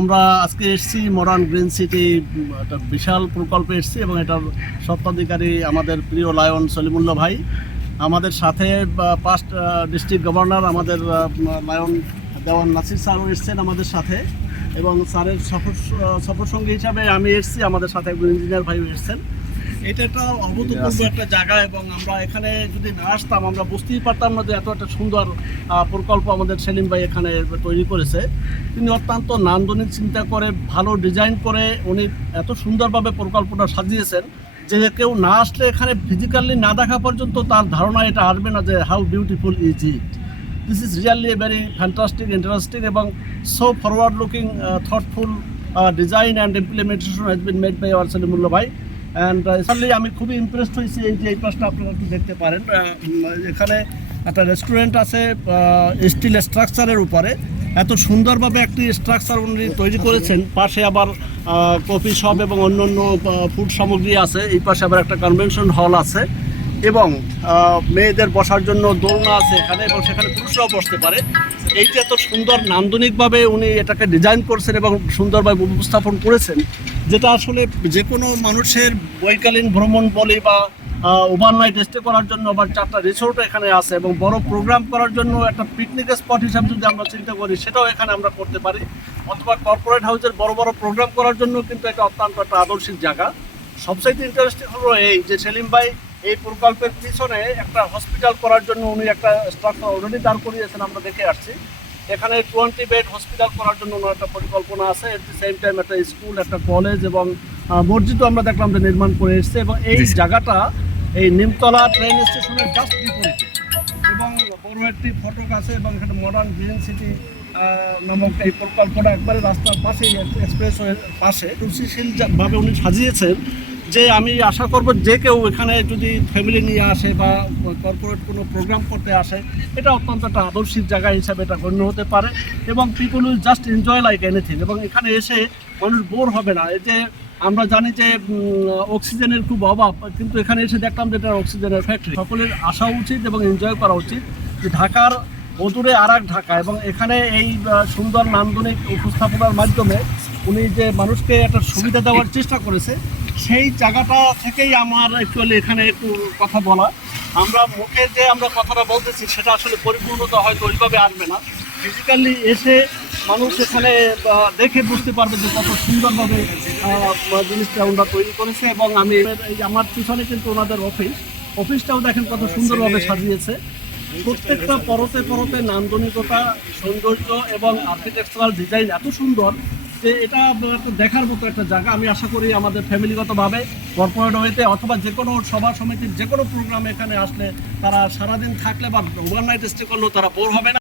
আমরা আজকে এসেছি মডার্ন গ্রিন সিটি একটা বিশাল প্রকল্পে এসেছি এবং এটার স্বত্বাধিকারী আমাদের প্রিয় লায়ন সলিমুল্লাহ ভাই, আমাদের সাথে পাস্ট ডিস্ট্রিক্ট গভর্নর আমাদের লায়ন দেওয়ান নাসির স্যারও এসছেন আমাদের সাথে, এবং স্যারের সফরসঙ্গী হিসাবে আমি এসেছি, আমাদের সাথে একজন ইঞ্জিনিয়ার ভাইও এসছেন। এটা একটা অভূতপূর্ব একটা জায়গা এবং আমরা এখানে যদি না আসতাম আমরা বুঝতেই পারতাম না যে এত একটা সুন্দর প্রকল্প আমাদের সেলিম ভাই এখানে তৈরি করেছে। তিনি অত্যন্ত নান্দনিক চিন্তা করে, ভালো ডিজাইন করে উনি এত সুন্দরভাবে প্রকল্পটা সাজিয়েছেন যে কেউ না আসলে এখানে ফিজিক্যালি না দেখা পর্যন্ত তার ধারণা এটা আসবে না যে how beautiful is it. This is really a very fantastic, interesting এবং so forward looking, thoughtful design and implementation has been made by our Salimullah ভাই। অ্যান্ড সার্লি আমি খুবই ইমপ্রেসড হয়েছি। এই পাশটা আপনারা একটু দেখতে পারেন, এখানে একটা রেস্টুরেন্ট আছে স্টিল স্ট্রাকচারের উপরে, এত সুন্দরভাবে একটি স্ট্রাকচার উনি তৈরি করেছেন। পাশে আবার কফি শপ এবং অন্যান্য ফুড সামগ্রী আছে। এই পাশে আবার একটা কনভেনশন হল আছে এবং মেয়েদের বসার জন্য দোলনা আছে এখানে, এবং সেখানে পুরুষরাও বসতে পারে। এই যে এত সুন্দর নান্দনিকভাবে উনি এটাকে ডিজাইন করছেন এবং সুন্দরভাবে উপস্থাপন করেছেন, যেটা আসলে যে কোনো মানুষের বৈকালীন ভ্রমণ বলি বা ওভারনাইট স্টে করার জন্য আবার 4টা রিসোর্টও এখানে আছে, এবং বড় প্রোগ্রাম করার জন্য একটা পিকনিক স্পট হিসাবে যদি আমরা চিন্তা করি সেটাও এখানে আমরা করতে পারি, অথবা কর্পোরেট হাউসের বড় বড় প্রোগ্রাম করার জন্য কিন্তু এটা অত্যন্ত একটা আদর্শিক জায়গা। সবচাইতে ইন্টারেস্টিং হলো এই যে সেলিম ভাই এই প্রকল্পের পিছনে একটা হসপিটাল করার জন্য উনি একটা স্ট্রাকচার অলরেডি দাঁড় করিয়েছেন, আমরা দেখে আসছি। এখানে 20 বেড হসপিটাল করার জন্য ওনার একটা পরিকল্পনা আছে। এট দি সেম টাইম একটা স্কুল, একটা কলেজ এবং মসজিদও আমরা দেখলাম যে নির্মাণ করে এসছে। এবং এই জায়গাটা এই নিমতলা ট্রেন স্টেশনের জাস্ট বিপরীতে, এবং বড় একটি ফটক আছে, এবং এখানে মডার্ন গ্রিন সিটি নামক এই প্রকল্পটা একবারে রাস্তার পাশেই, এক্সপ্রেসওয়ের পাশে রুচিশীলভাবে উনি সাজিয়েছেন। যে আমি আশা করব যে কেউ এখানে যদি ফ্যামিলি নিয়ে আসে বা কর্পোরেট কোনো প্রোগ্রাম করতে আসে, এটা অত্যন্ত একটা আদর্শিক জায়গা হিসাবে এটা গণ্য হতে পারে, এবং people will just enjoy like anything. এবং এখানে এসে মানুষ বোর হবে না। এই যে আমরা জানি যে অক্সিজেনের খুব অভাব, কিন্তু এখানে এসে দেখলাম যে এটা অক্সিজেনের ফ্যাক্টরি। সকলের আসা উচিত এবং এনজয় করা উচিত যে ঢাকার অদূরে আর এক ঢাকা, এবং এখানে এই সুন্দর নান্দনিক উপস্থাপনার মাধ্যমে উনি যে মানুষকে একটা সুবিধা দেওয়ার চেষ্টা করেছে, সেই জায়গাটা থেকেই আমার অ্যাকচুয়ালি এখানে একটু কথা বলা। আমরা মুখে যে আমরা কথাটা বলতেছি সেটা আসলে পরিপূর্ণতা হয়তো ওইভাবে আসবে না, ফিজিক্যালি এসে মানুষ এখানে দেখে বুঝতে পারবে যে কত সুন্দরভাবে জিনিসটা ওনারা তৈরি করেছে। এবং আমি আমার পিছনে কিন্তু ওনাদের অফিসটাও দেখেন কত সুন্দরভাবে সাজিয়েছে। প্রত্যেকটা পরতে পরতে নান্দনিকতা, সৌন্দর্য এবং আর্কিটেকচারাল ডিজাইন এত সুন্দর যে এটা দেখার মতো একটা জায়গা। আমি আশা করি আমাদের ফ্যামিলিগতভাবে কর্পোরেট ওয়েতে অথবা যে কোনো সভা সমিতির যে কোনো প্রোগ্রামে এখানে আসলে তারা সারাদিন থাকলে বা ওভারনাইট স্টে করলেও তারা বোর হবে না।